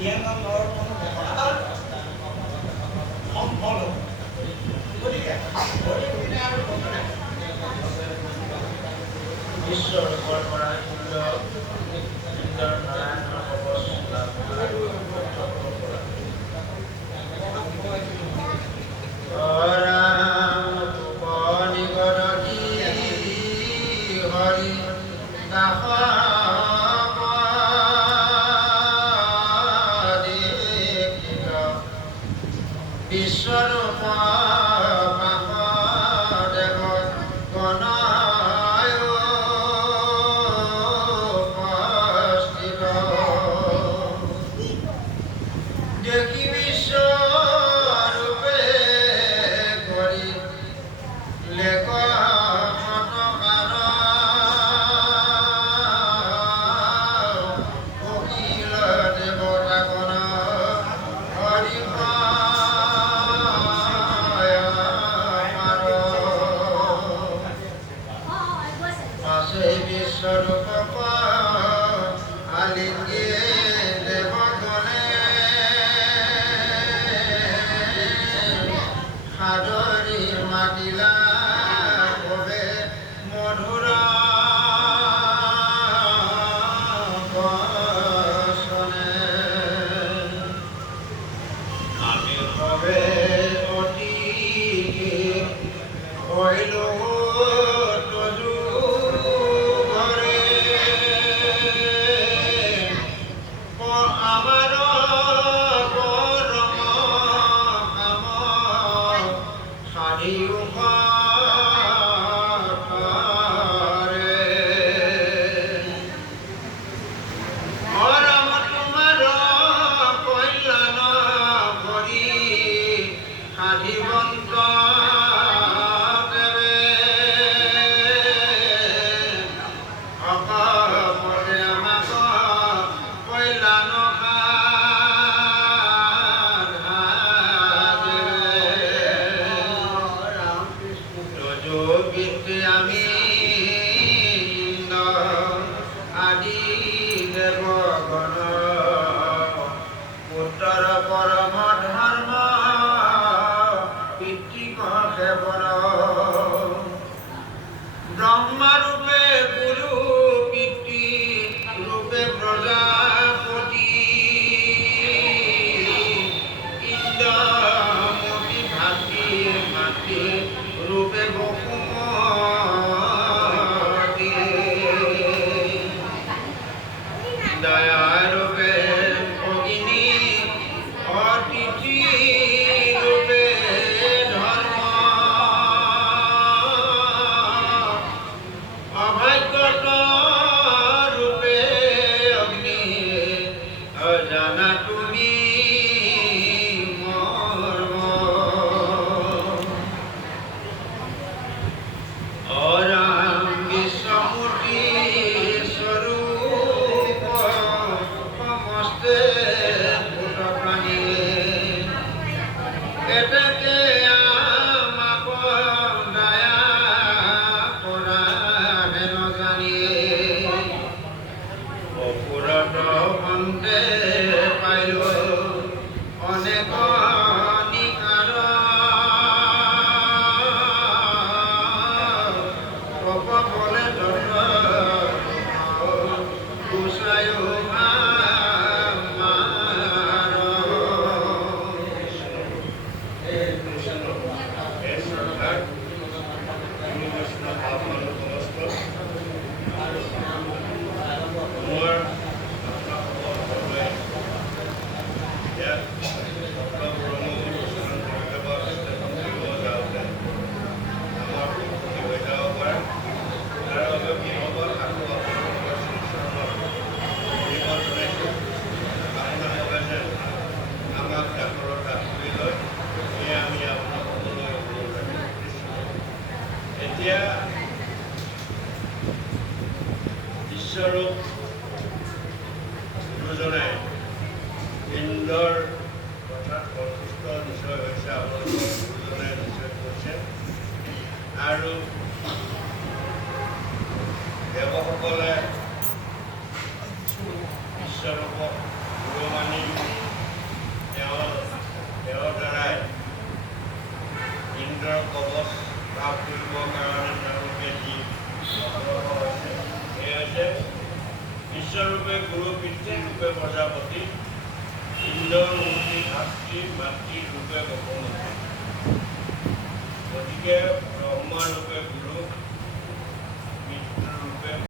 জ্ঞানৰ সম্ফল গতিকে আৰু ঈশ্বৰৰ ওপৰৰ পৰা ইন্দ্ৰ নাৰায়ণৰ কবচ লাভ আৰু হৰি দাস বিশ্বৰূপ দেখি বিশ্বৰূপে কৰি লেখ অখিল দেৱতাগণ হৰি আছে বিশ্বৰূপ আলিংগে দেৱগণে সাদৰি মাতিলা কবে মধুৰ বচনে আমি কবে অতি হইলো তজু ঘৰে আমাৰ আমি আদি দেৱগণ পুত্ৰৰ পৰম ধৰ্ম পিতৃক সেৱন ব্ৰহ্মৰূপে গুৰু পিতৃ ৰূপে প্ৰজাপতি ইন্দ্ৰমতী ভাতৃ মাতৃ ৰূপে দয়ারূপে ভগিনী অতিথি রূপে ধর্ম অভাগ্যত রূপে অগ্নি অজানা তুমি মর্ম অরাম বিশ্বমূর্তি স্বরূপ সমস্তে ভূত প্রাণী এটাকে আমাক দয়া কৰা হেন জানিয়ে অপুৰত অন্তে পাইল অনেক নিকাৰ বলে গুচায় এতিয়া ঈশ্বৰক গুৰুজনে ইন্দ্ৰৰ কথাত সন্তুষ্ট নিশ্চয় হৈছে আপোনালোকৰ গুৰুজনে নিশ্চয় কৈছে আৰু দেৱসকলে ঈশ্বৰক গুৰু মানি কবচ লাভ কৰিবৰ কাৰণে তেওঁলোকে যি অগ্ৰসৰ হৈছে সেয়া হৈছে ঈশ্বৰৰূপে গুৰু, পিতৃৰূপে প্ৰজাপতি, ইন্দ্ৰৰ মূৰ্তি, ভাতৃ, মাতৃৰূপে গোপমতী। গতিকে ব্ৰহ্মাৰূপে গুৰু,